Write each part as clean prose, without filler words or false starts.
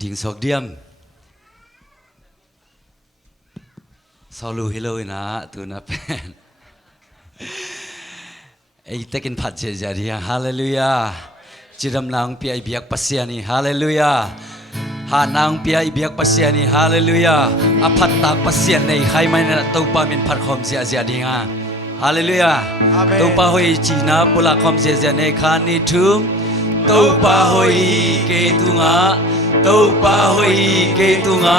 ดิ่งสอกเดียมซอลูฮิโลนะตูนับเป็นไอ้ตะกินผัดเจจารีฮาเลลูยาจิรำนางเปียเบียกปัสยานีฮาเลลูยาหานางเปียเบียกปัสยานีฮาเลลูยาอภัตตากปัสยานีใครไม่นะตัวปามินผัดคอมเสียจารีฮาฮาเลลูยาตัวปาหอยจีน่าปุลาคอมเสียจานีขานิทุมตัวปาหอยเกตุงาตัวปาหอยเกตุงา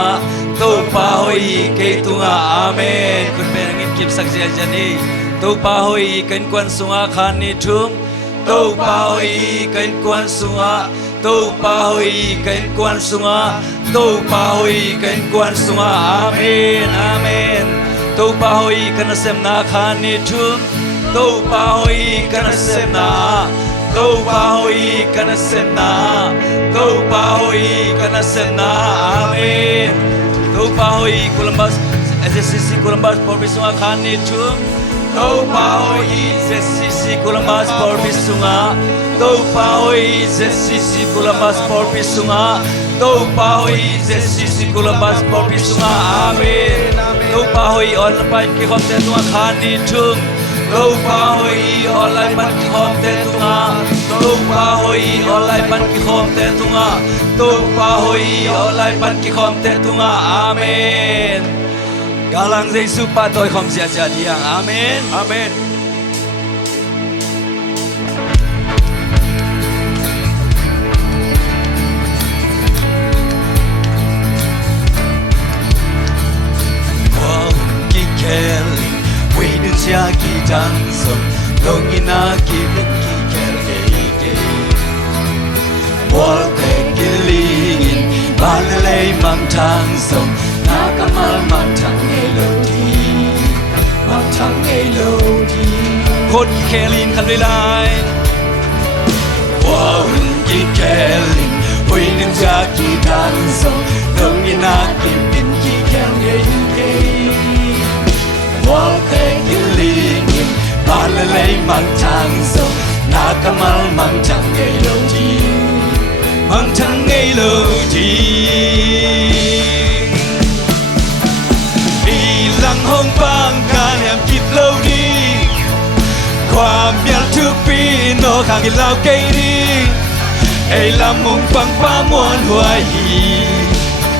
ตัวปาหอยเกตุงาอาเมนคุณเป็นเงินเก็บสักเสียจานีตัวปาหอยกันกวนสุงาขานิทุมตัวปาหอยกันกวนสุงาตัวปาหอยกันกวนสุงาตัวปาหอยกันกวนสุงาอาเมนอาเมนตัวปาหอยกันเสมนาขานิทุมตัวปาหอยกันเสมนาตัวปาหอยกันเสมนาตัวปาหอยกันเสมนาอาเมนตัวปาหอยโคลัมบัสSCC Columbus por bisunga khani thum to pa hoi SCC Columbus por bisunga to pa hoi SCC Columbus por bisunga to pa hoi SCC Columbus por bisunga amen to pa hoi on pai ki khom te tunga khani thum to pa hoi olai ban ki khom te tunga to pa hoi olai ban ki khom te tunga to pa hoi olai ban ki khom te tunga amen Galang Yesus patoy khom sia sia diang amen amen Wow ki kelly we dun sia ki dang som dong ina ki bin ki kelly ke Wal te kilingin balai mang thang som Nakamal matang elodi matang elodi Khot ki khelin khan lai lai Wawun ki khelin Hui nin ja ki dan so Dong ina ki bin ki khel ngei ngei Wal te ki lingin Balalay mang tang so Nakamal matang elodi matang elodi Lang hong bangการแหมกิบเล่าดีความยันทุกปีโนข้างกินเหล้าเกยดีไอ้ลำมงปังป้ามวนหัวหี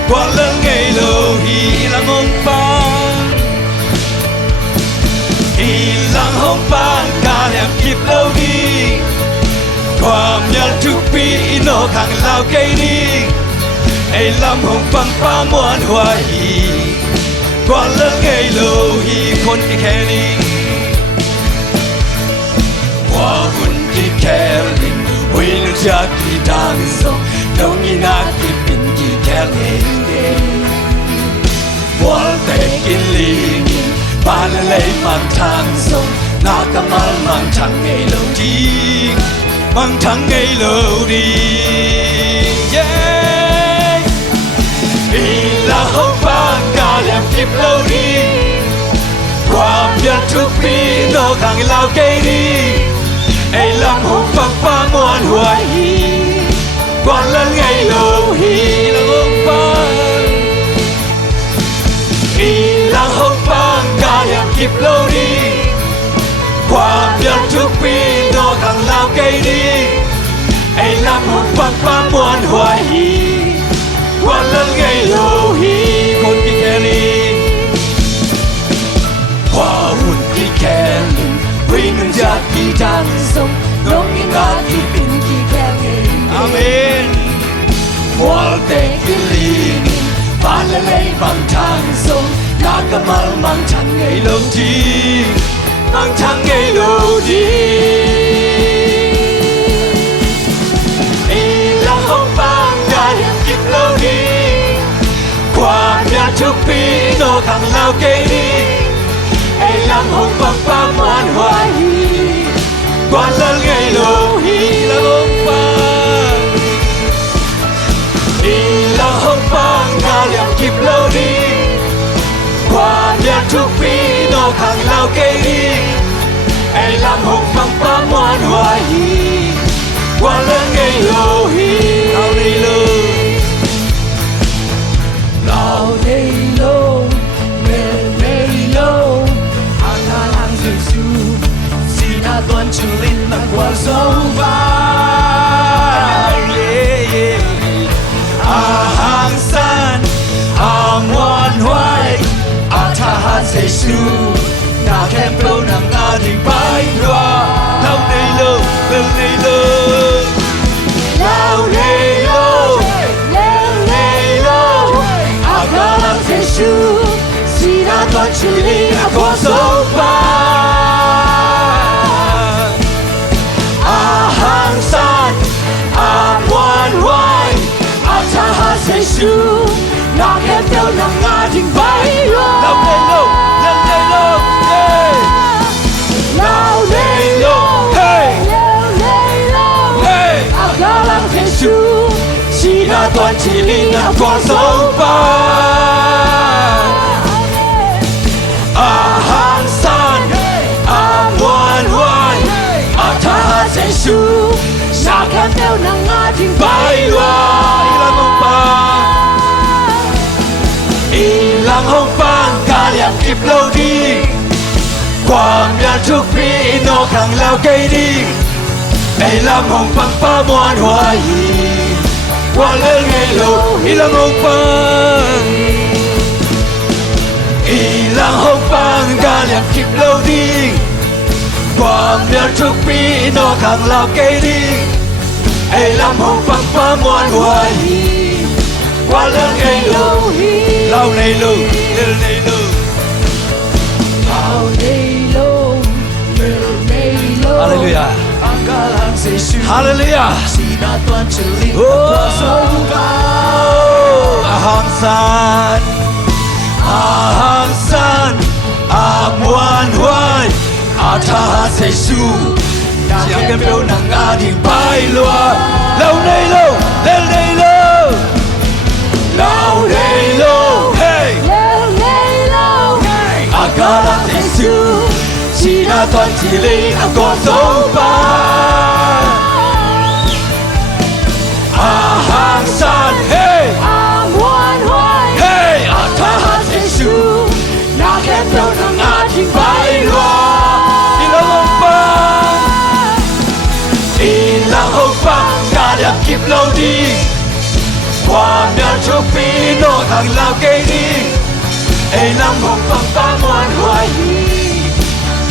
กว่าเรื่องไงโลหีลังหงปังอีลังหงปังการแหมกิบเล่าดีความยันทุกปีโนข้างกินเหล้าเกยดีไอ้ลำหงปังป้ามวนหัวหีกว่าเลิกไงโลหีคนที่แค่นี้ว่าคนที่แค่ลิงวินจากที่ดังส่งน้องยีนักที่เป็นที่แค่เองเองว่าแต่กินลิงปาละเลยมันทางส่งนากำมันมันทางไงโลดีมันทางไงโลดีอีละห้องบ้านกาแหลมกิบเล่าดีความยันทุกปีโนข้างเหล้าเกยดีไอ้ลำหงปังป้ามวนหัวหีกว่าเล่นไงโลหีละห้องบ้านอีละห้องบ้านกาแหลมกิบเล่าดีความยันทุกปีโนข้างเหล้าเกยดีไอ้ลำหงปังป้ามวนหัวหีว่าเล่นไงโลหีคนที่แค่นี้ว่าหุ่นที่แค่ลิงวิ่งจากที่ดังส่งน้องยิ่งรักที่เป็นที่แค่เองอาเมนว่าแต่กิลิงปาละเลยบางทางส่งนากำมันบางทางไงโลดีบางทางไงโลดีความยันทุกปีโนข้างเหล้าเกยดีไอ้ลำหงปังป้ามวนหัวหีกว่าเลิกไงโลหีละหงปังอีละหงปังกาเหลี่ยมกิบเล่าดีความยันทุกปีโนข้างเหล้าเกยดีไอ้ลำหงปังป้ามวนหัวหีกว่าเลิกไงโลหีเอาดีเลย chỉ linh là con dấu ba hàng san muôn hoài tha Giêsu Sa khen theo nang ating bay loa ilang hong pang ilang hong pang kaliang kip lâu đi quang bian chúc phi nó khang lao cây đi ai làm hong pang pa muôn hoài qua lên ngày lâu ilang hong pang kaliang kip lâu đi quang bian chúc phi nó khang lao cây đi ai làm hong pang pa muôn hoài qua lên ngày lâu này lâu lên này lâu Hallelujah. Hallelujah. Ahang san, muan hoài, tha Giêsu, chiang kem đâu nang ating bay loa, lâu này lâu, lên đây lâu, lâu đây lâu, hey, agalang Giêsu. Chỉ là toàn chỉ linh là con dấu ba hàng san hey muôn hoài hey tha Giêsu na khen theo nang ating bay loa ilang hong pang kaliang kip lâu đi quang bian chúc phi nó khang lao cây đi ilang hong pang pa muôn hoài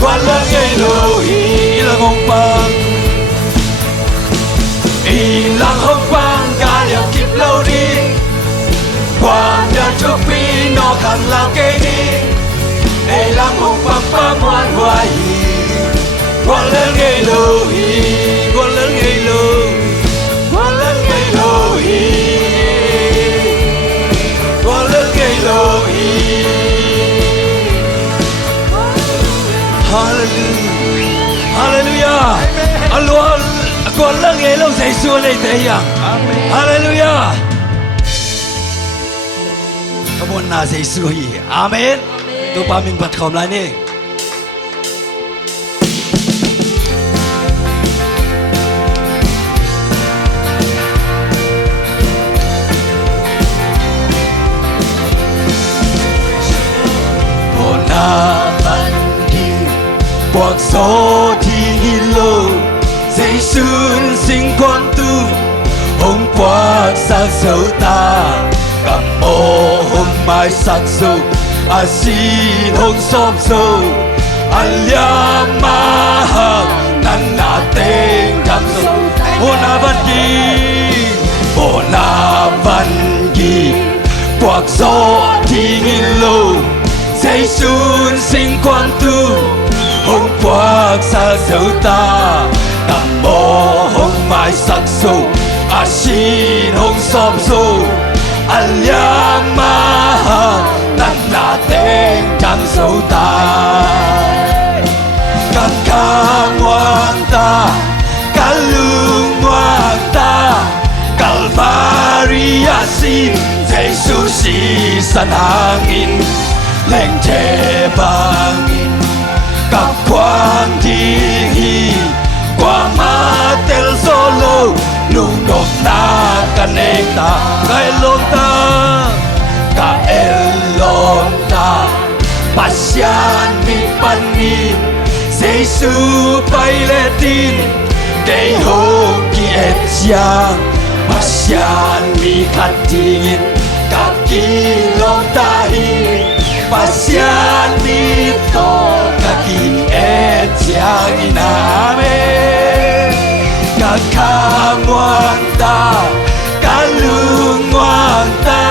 qua lên ngày lâu ilang hong pang kaliang kip lâu đi quang bian chúc phi nó khang lao cây đi ilang hong pang pa muôn hoài qua lên ngày lâu qua lên ngày lâu qua lên ngày lâu qua lên ngày lâu Hallelujah. Hallelujah. Allah con lưng nghe lâu dậy xưa này thế à. Hallelujah. Cảm ơn na dậy xưa gì. Amen. Tôi ba mình bật khom lại nè. Cuộc số thì lâu dây xuân sinh quan tu hôm qua sắc dấu ta cầm mô hôm mai sắc dấu xin hôm xóm dấu liam ma hằng năn nà tên cầm dấu Bồ na văn ghi cuộc số thì lâu dây xuân sinh quan tu hôm qua sa dấu ta cầm mô hôm mai sắc dấu xin hôm xóm dấu liam ma hằng năn nà tên trắng dấu ta các ca ngoan ta các lương ngoan ta Calvary xin Giêsu si sẵn hangin lên chế bangin các quang thiên hi qua ma tel solo lung đột na caneta cái lon ta ka elon ta pasian mi panin Giêsu bay lên tin cái hồ ki etchang pasian mi katin các kilom ta hi pasian mi to kaki etchang iname kakamwang ta kalung ngoan ta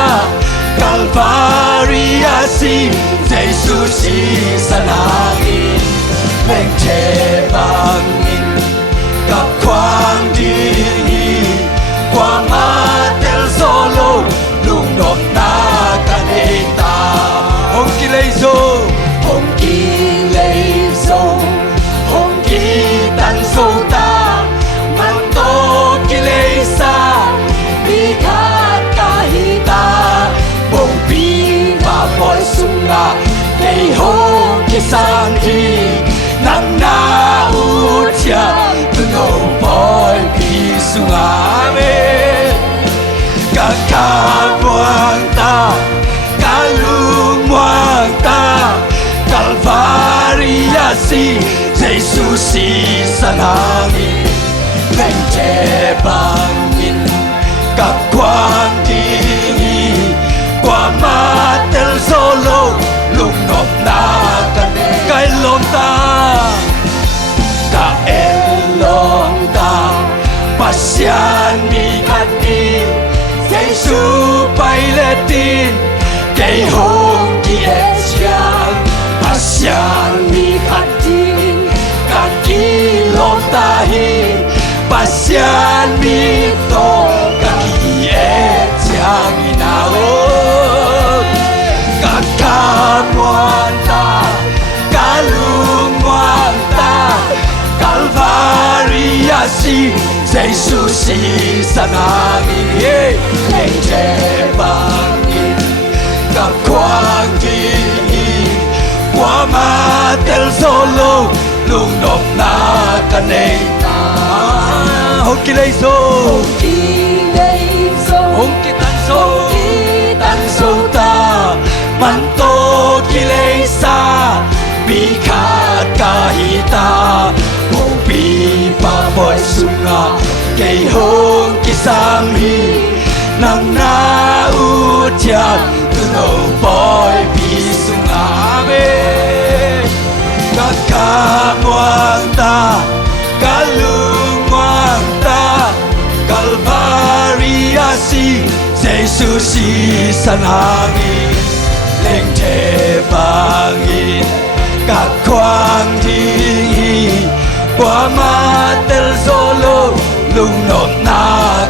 Calvary asin Giêsu si sanangin lên chế bangin các khoang đi qua ma tel solo lung đột na caneta hong ki lei zo hong ki tan so ta man to ki lei sa mi khat ka hi nang na u cha tu no boy pi sunga me ka ka muang ta ka lung muang ta Calvary si Jesus si sanangi nang che bangin ka kwang tingi qua matel solo lung nop na kan kai lom ta ka elong ta pasyan mi kati Giêsu bay lên tin cây hồn kia chiang pasyan mi kati ka ki lom ta hi pasyan mi to ka ki e chiang ina o ka ka muan ta ka lung muan ta Calvary si Jesus si sanangin leng che bangin ka kwang tingi qua matel solo lung nop na kanay hong kilay so hong kitan so ta man to kilay sa bikat kahita mong pipa boy sunga kay hong kisang hi nang nautyan tuno boy bisunga me kakamuang ta kalumuang ta Calvary si Jesus si sanangin leng che bangin kakwang tingi qua matel solo lung nop na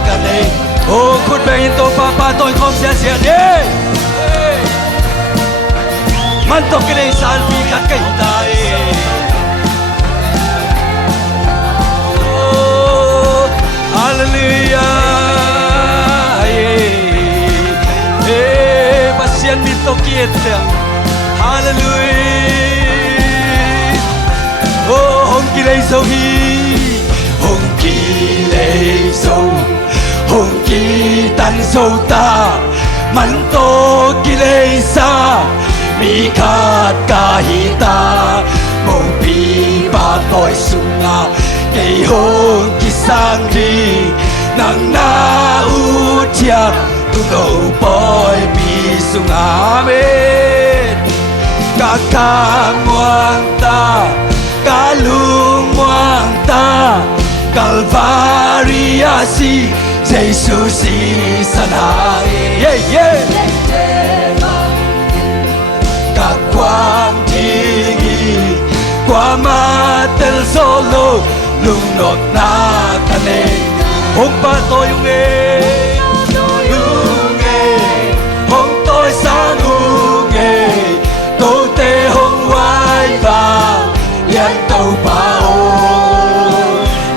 kanay ô khuất về to papa tôi không sẽ xiên đi man to cái này san pi cắt cái tay hallelujah pasien mi to kieta hallelujah oh hong ki lei so hi hong ki lei so hong ki tan so ta man to ki lei sa mi khat ka hi ta mong pi ba toy sunga kei hong ki sang di nang na u chia tu no boy pi sunga me ka ka muang ta ka lung muang ta Calvary si Jesus si sanangin ka kwang tingi qua matel solo lung nop na kanay hong pa tôi yung hong tôi sang hung tô tê hong wai va yan tàu bao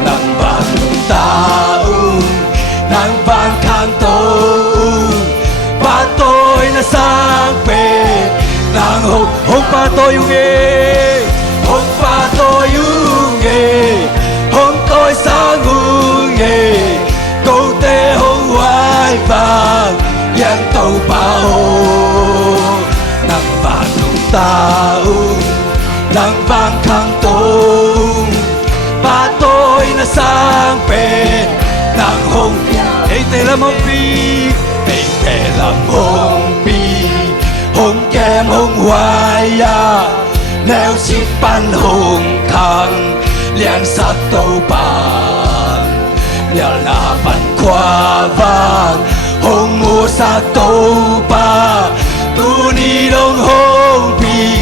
nang bang tao nang bang khang tàu pa tôi na sang pe nang hong pa tôi yung hong pa tôi yung hong tôi sang hung câu tê hong wai vàng yan tàu bao nang vàng nung tao nang vàng khang tông ba tôi na sang pe nang hong hey tê lam hong pi hey tê lam hong pi hong kem hong wai ya neo xít pan hong khang liang sát tàu bàn liang na pan khoa vàng hong mua sát tàu ba tu ni long hong pi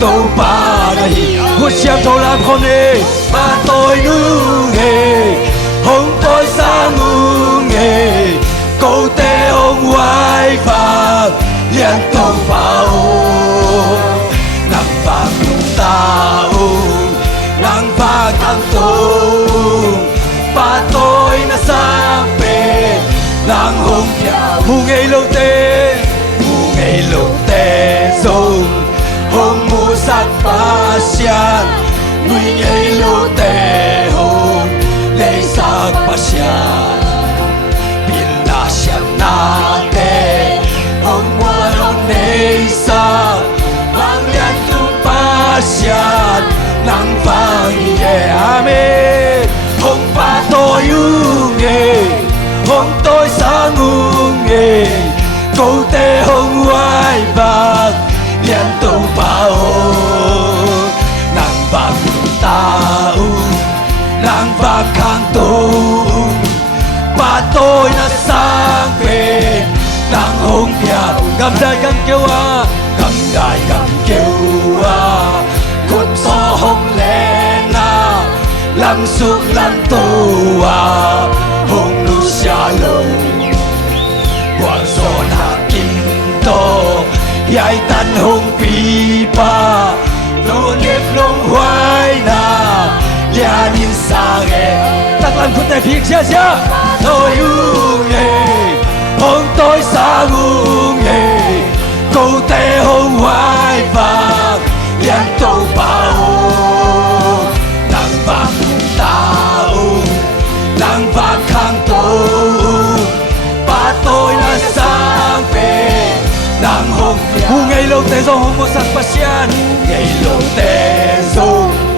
tàu ba này hút xiêm thâu làm con đi ba tôi nu nghề hong tôi sang nu nghề câu tê hong wai vàng liang tàu bao nang vàng nung tao nang vàng thang tông ba tôi na sang pe nang hong hu ngày lâu tê dùng hong mu sắc ba sian Người nhảy lưu tê hồn Lê sắc ba sian Bin na sian na tê Hông hoa hông nê sa Vang lian tung ba sian Nang vang ye amen Hông ba tôi ưu nghề Hông tôi sang ưu nghề Câu tê hông hoài bạc Liên tục bảo Nàng bạc ta Nàng bạc khang tu Ba tôi đã sang về Nàng hông bia Gầm đại gầm kêu à Gầm đại gầm kêu à Cốt gió hông lên à Lăng suốt lăng tu à Hông lưu xa lùng Quang gió hạ kim tô Yai tan hông bì ba Lô nếp lông hoài na Lia nín xa ghê Tắc lăng khuất này phiền xa xa Tôi ưu nghề Hông tôi xa ưu nghề Câu tê hông hoài vàng Liên tô bảo Nàng vàng ta Nàng vàng khang tô Ba tôi là sang về Nàng hông ngày lâu tê dông hông mua sắc ba xian Ngày lâu tê dông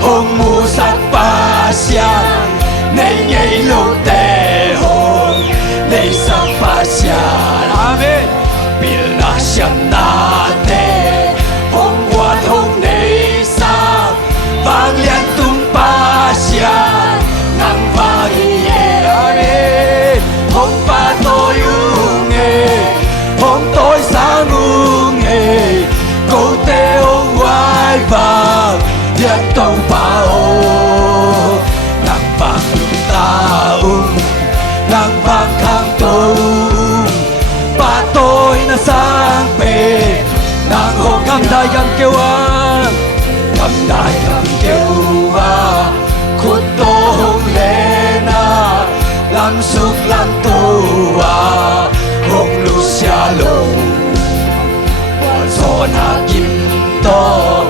hông mua sắc ba xian Này ngày lâu tê hông Này sắc ba xian Amen Bil na xian na tê Hông quan hông này sắc Vang liên tung ba xian Nàng vang ye Amen Hông ba tôi ưu nghề Hông tôi sáng ưu nghề Câu tê hông hoài vàng Liên tông bảo Nàng vàng ta Nàng vàng khang tu Ba tôi là sáng bề Nàng hông gầm đại gầm kêu à Gầm đại gầm kêu à Khuất tô hông lên à Lăng suốt lăng tu à Hông lưu xa lùng Hoàn gió na kim tô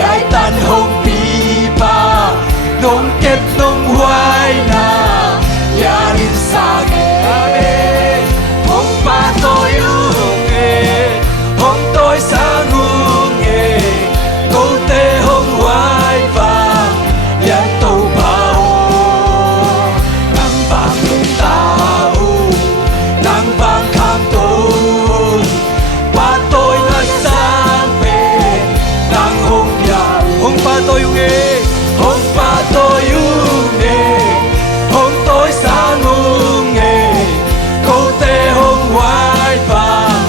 Yai tan hông bì ba Nông kết nông hoài na Ya nín xa ghê Amen Hông ba tôi ưu nghề Hông tôi sáng ưu nghề Câu tê hông hoài vàng Liên tô bảo Nàng vàng ta Nàng vàng khang tu Ba tôi là sang về Nàng hông bia Hông ba tôi ưu nghề Hông ba tôi ưu nghề Hông tôi sáng ưu nghề Câu tê hông hoài vàng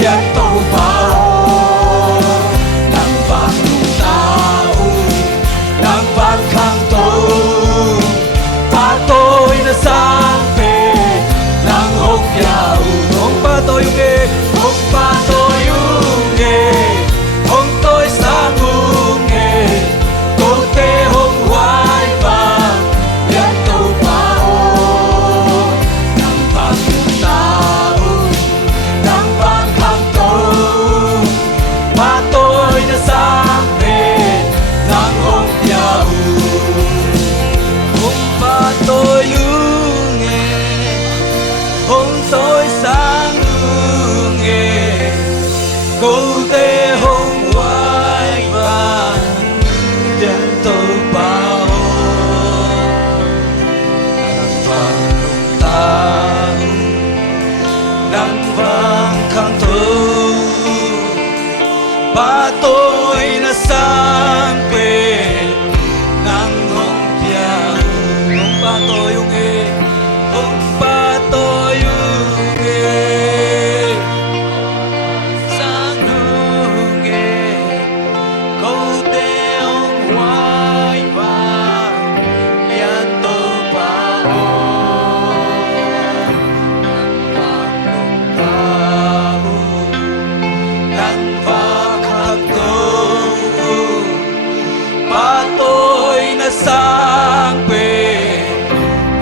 Liên tô bảo Nàng vàng ta Nàng vàng khang tu Ba tôi là sang về Nàng hông bia Hông ba tôi ưu nghề Hông ba tôi ưu nghề Hông tôi sáng ưu nghề Câu tê hông hoài vàng Liên tô bảo Nàng vàng ta Nàng vàng khang tu Ba tôi đã sang về Nàng hông bia Hông ba tôi ưu nghề Hông tôi sáng ưu nghề Câu tê hông hoài vàng Liên tô bảo Nàng vàng ta Nàng vàng khang tu Ba tôi là sang về Nàng hông bia Hông ba tôi ưu nghề Hông ba tôi ưu nghề Sáng ưu nghề Câu tê hông hoài vàng Liên tô bảo Nàng vàng ta Nàng vàng khang tu Ba tôi là sang về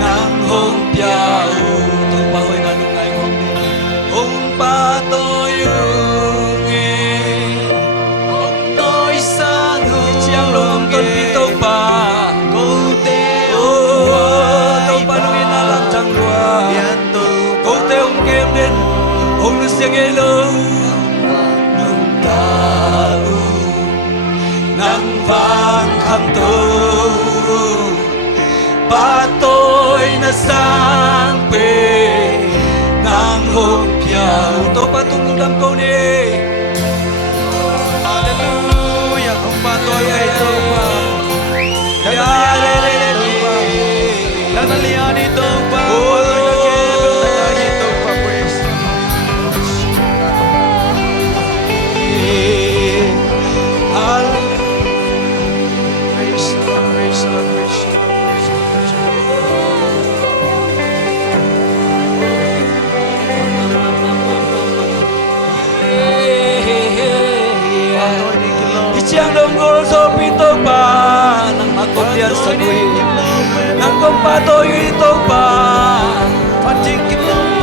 Nàng hông bia Tôi ba hơi na lung ai hông Hông ba tôi ưu nghề Hông tôi sang ưu khang tu ba tôi na sang pe nang hôn piao tôi ba tôi cũng đam câu đi hallelujah ông ba tôi ai tôi ba Danalia ni tôi ba Chiang đông ngô so pi tô ba nang makot lian sa kui nang kom pa to yi tô ba phát triển kim long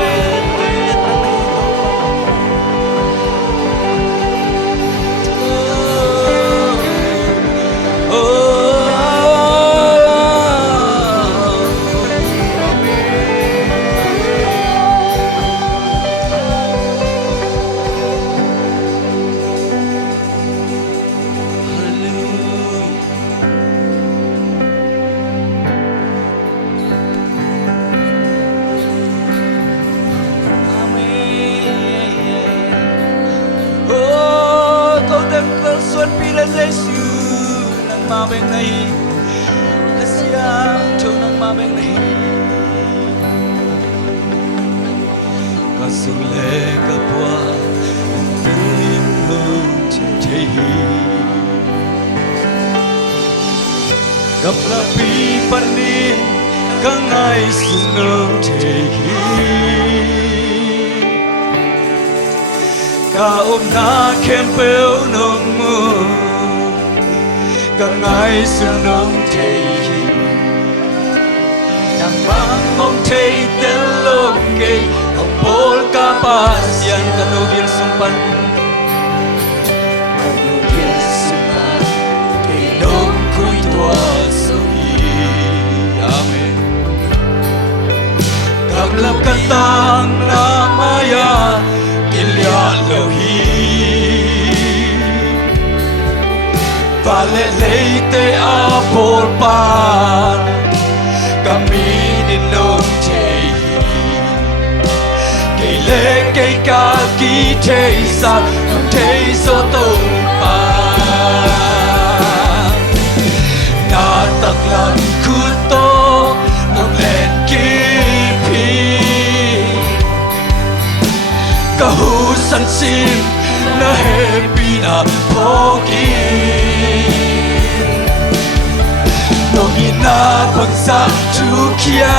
ma bên này Asia châu nang ma bên này cả sự lệ cả qua từ yên hương trên trời gặp là bi ban đi các ngày sự nương trời cả ôm na khem bêu nông mưa các ngày xuân nông trời nàng mang mong thấy tên lô kê ông bố ca ba xiên cả nô viên xung quanh cả nô viên xung quanh cây nông cúi tua sông amen các lập các tang na maya kilia lohi và lệ te a bol pan kami ni nong chei cây lệ cây ca ki chei sa không chei so tung pa na tak lan khu to nong len ki pi ka hu san sim na happy na poki Nogina bangsa chukia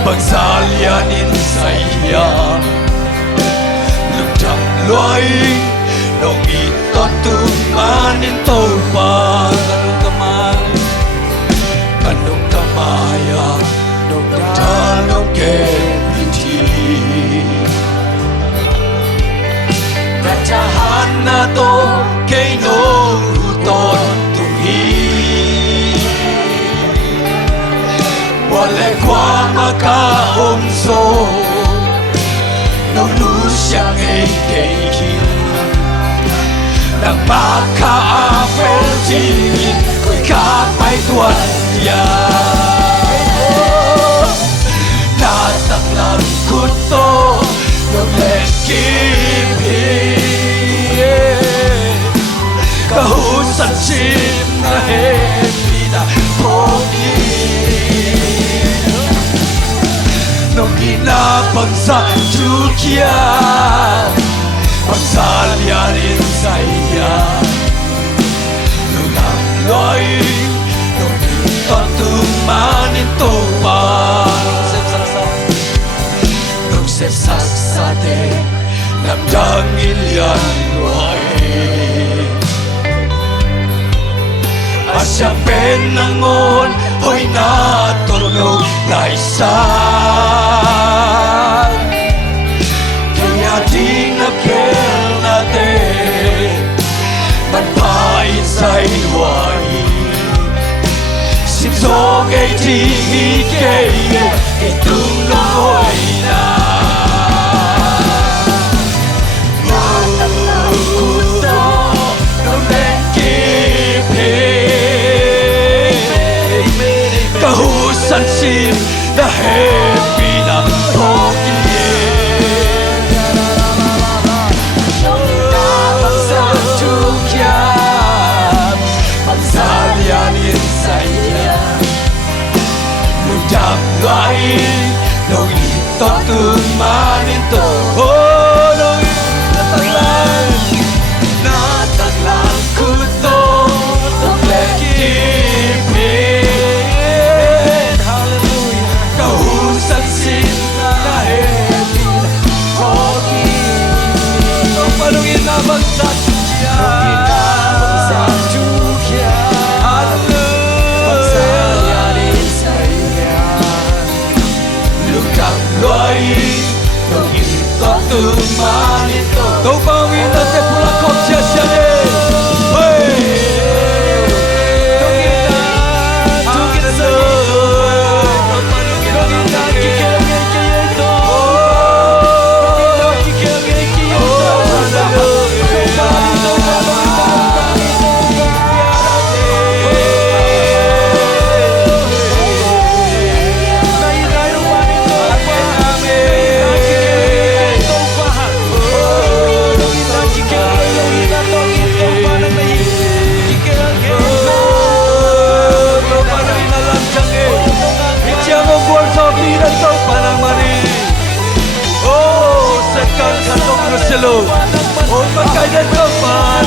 bangsa lianin saya lutang loi nogi tontu manin topa kanung kamaya nong kepiti Kacahana to keino ruton Wale kwa maka umso No lusya ngei Nang maka apel jingin Ko'y kapay tuwan ya Nataklang kuto Nang lenkipi Kahusan sim na hepi na pogi Nogina bangsa Turkia bangsa lianin saya Nunang loi Nogin tontu manin topa Nung sep saksa te Nam dangin lian loi Asyang penangon Hoy na torno lại xa Kaya di na kel na te Man pai say hoài Sim so gây chi hi kê Kê tung lo hoài na Kuto Nông lên kịp cảm loại đâu ít to từ mà nên tổ đâu ít na tắc lang khu tô tắc lệ kipin hallelujah cầu sanh xin na hepin hoki tông panungin na bangsa từ mà đi tàu bao nhiêu ta sẽ pula khóc chia sẻ đi, Selo, oh pakai dan kapan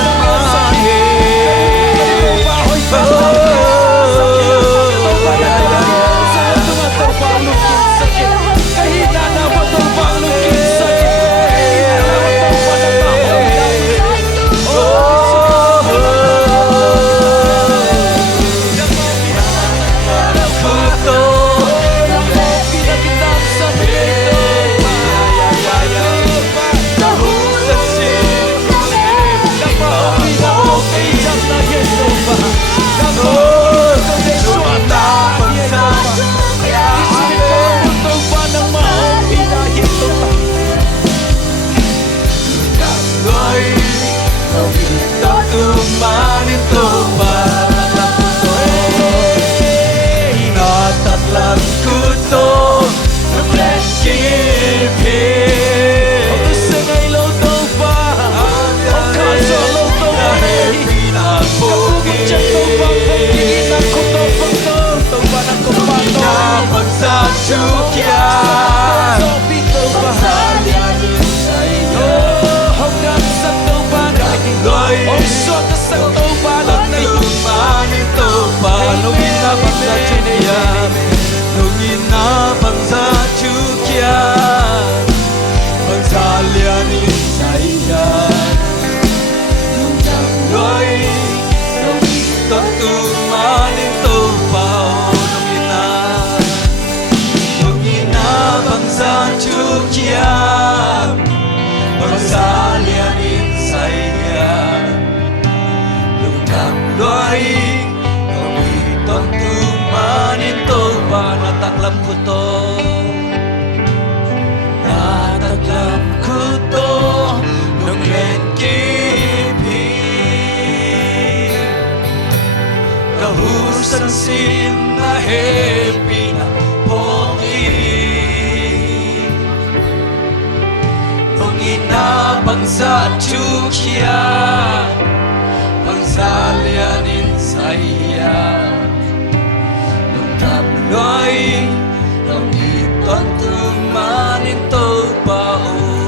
Sin na happy na pogi Tongin na bangsa chukia Bangsa lianin saya Lungkap loy Longiton tumanin to pao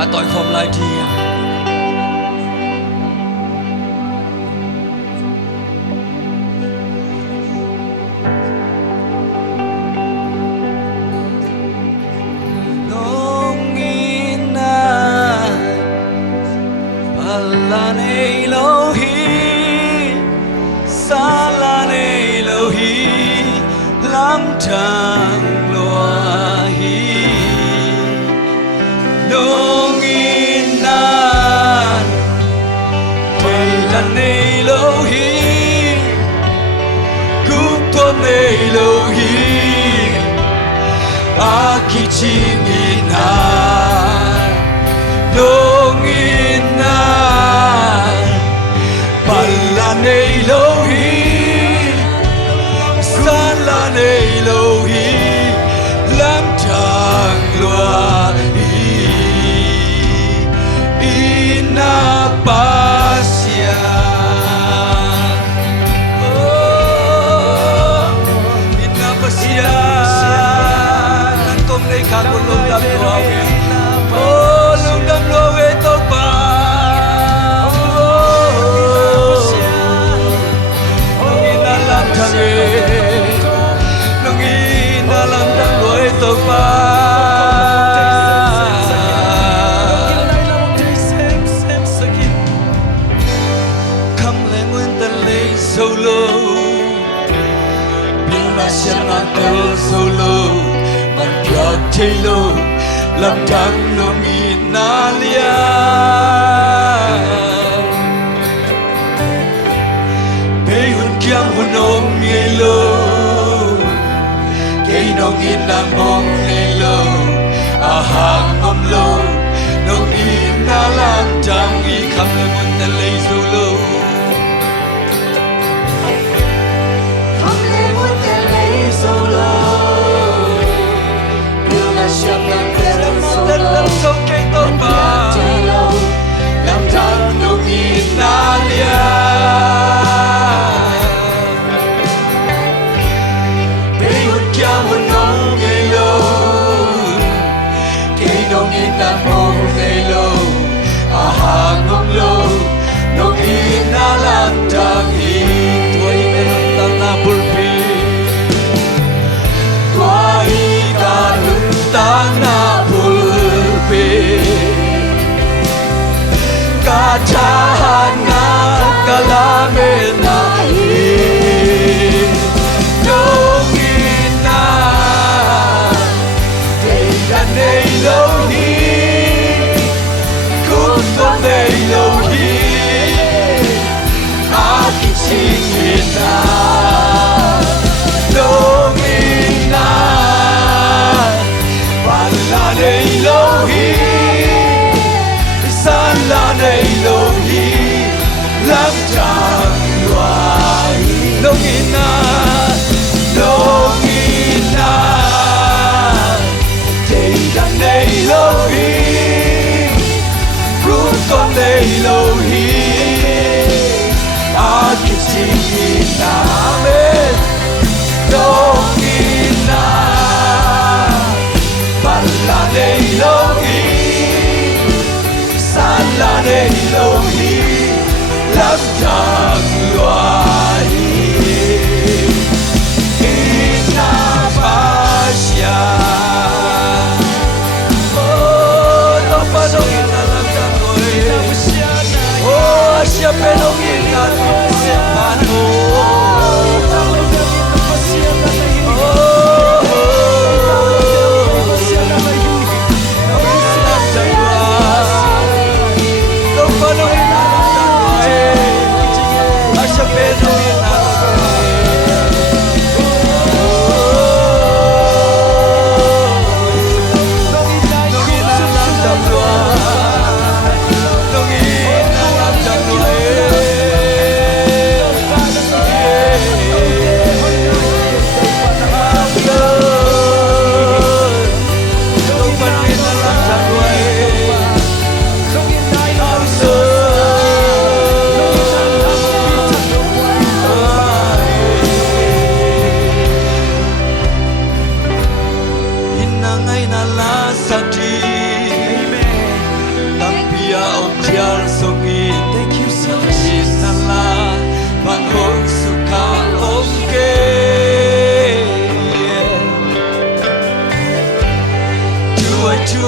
và tội không lại thì longin na palane lohi salane lohi lam thang lohi Nei lohi kuto nei lohi akichinina longina palla nei lohi xem là tơ solo man piak thelo lam thang no mi na lia pe hun kyang hun om nge lo ke nong in na mong nge lo a hang om lo nong in na lam thang i kham le mun ta le solo solo yêu là xem là tơ solo không cây to ba làm thang no mi na lia pe hun kyang hun om nge lo ke nong in na mong nge lo a hang om lo nong in na lam thang i tuai men tang na pulpi Tana pulpi Kachana kalamena Dongina Tegane lohi Kutone lohi Akichingina Dongina La Elohi, San La Elohi, Lam Chang Luai, Longina, Longina, Tegan Elohi, Rukon Elohi, Akichina, Amen, Longina. La Elohi, San La Elohi, Lam Chang Luai, Ina Pasya, Oh, Topa Dongina Lam Chang Luai, Oh, Asya Pedongina Sepano.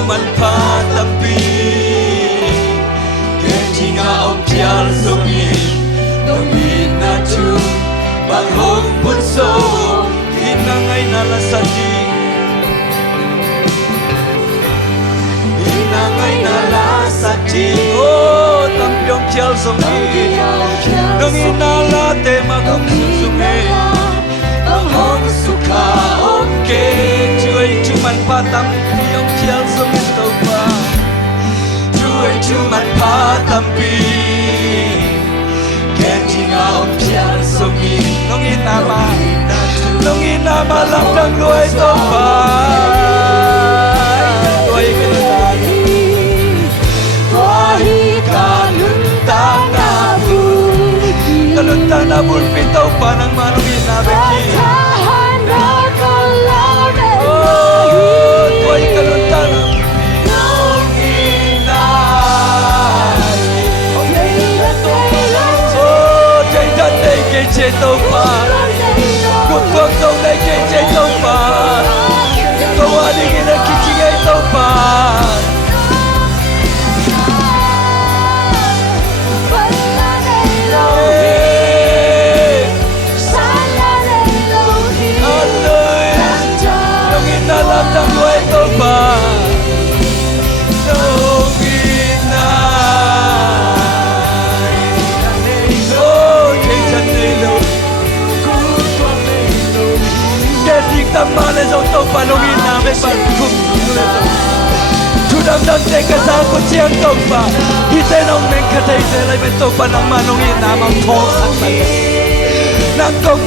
Man pa tampi Kentinga om tial songi Nongin na chu Bang hong pun so Hinangay na lasadi Hinangay na lasadi Oh tampiong tial songi Nongin na late magong susumi Bang hong suka om ke Chuay chuman pa tampi Ông chial sông tàu ba, chuối chuman pa tampi, kentinga ông chial sông nong inama lam dang luai tàu ba, luai kenani, luai kanun tanabul pitau panang manong inabeki. Tuai kalon tanam Nongina Oh, chạy thân đây kê chế tâu phá Cuộc cuộc sông đây kê chế tâu phá Câu hoa đi kê nâng kê chinh ấy tâu phá Hallelujah manong ina may pagkum Tudam dam te kasa ko chiang tong pa hite nong men khatay te lai men to pa nang manong ina mang thong sak pa nang kong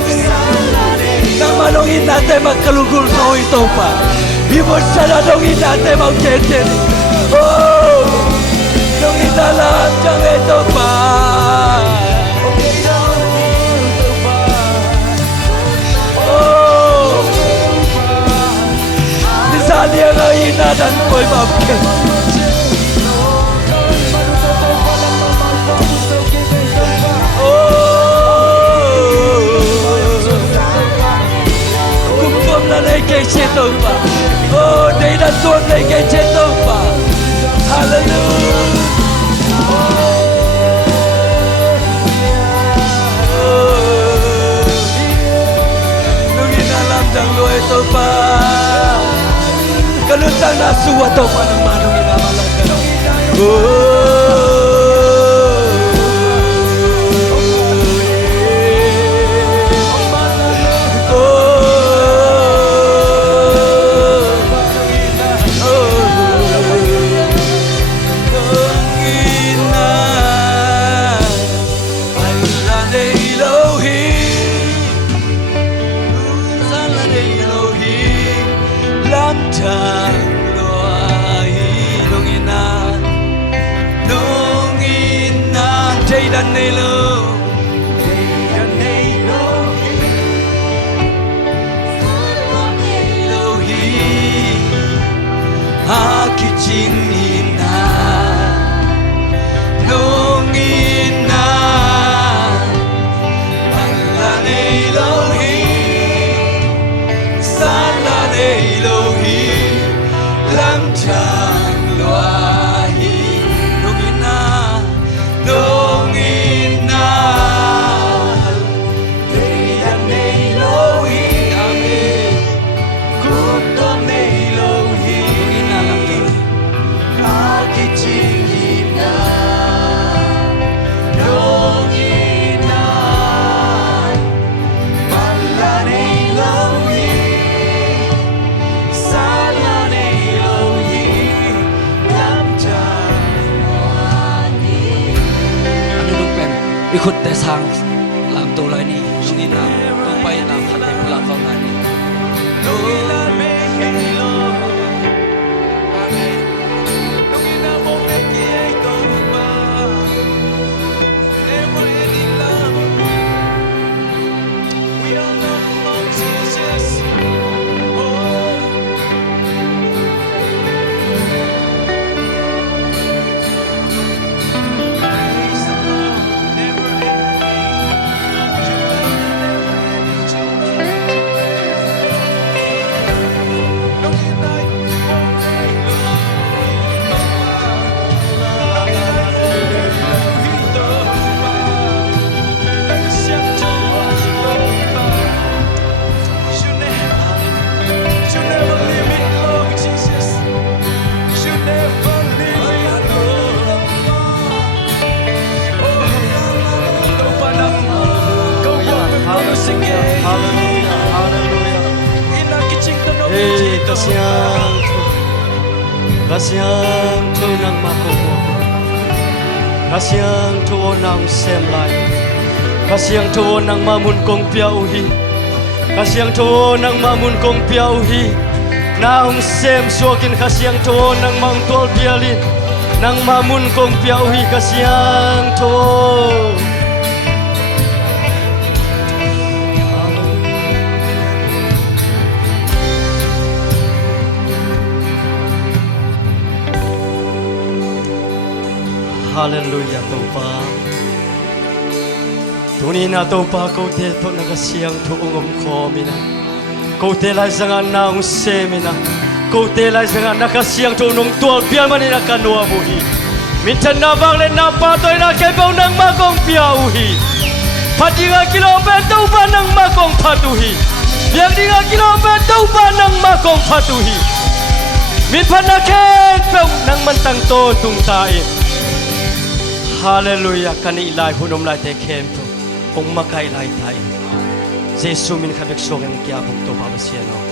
nang manong ina te makalugul noi to pa Ibo sala dong ina te mau che oh dong ina la chang e to pa Salia ga ina dan koi bab ke kum kum la nei ke che to pa oh dei da tuan nei ke che to pa hallelujah Nungina lam dang loi to pa Kalutang na suwa to manang manong inamalagan Ikut tesang lam tu lai ni nungin lam tu pai lam khatai pulang kau ngani Kasiang tu nang makuho Kasiang tu nang semlai Kasiang tu nang mamun kong piauhi Kasiang tu nang mamun kong piauhi Naung sem suakin kasiang tu nang mang tol pialin Nang mamun kong piauhi kasiang tu Hallelujah topa Tunina topa kau te to nagasiang tu ungom ko mina Kau te lai sangan naung se mina Kau te lai sangan nakasiang tu nung tual biar manina kanua muhi Mintan nabang le napatoy na kebau nang magong piauhi Padinga kilometer topa nang magong patuhi Biar dinga kilometer topa nang magong patuhi Min panaken pau nang mantang to tung tae Hallelujah kani ilai hunom lai te kempo ong makai lai tai Jesu min khabek song em kya buk to ba siano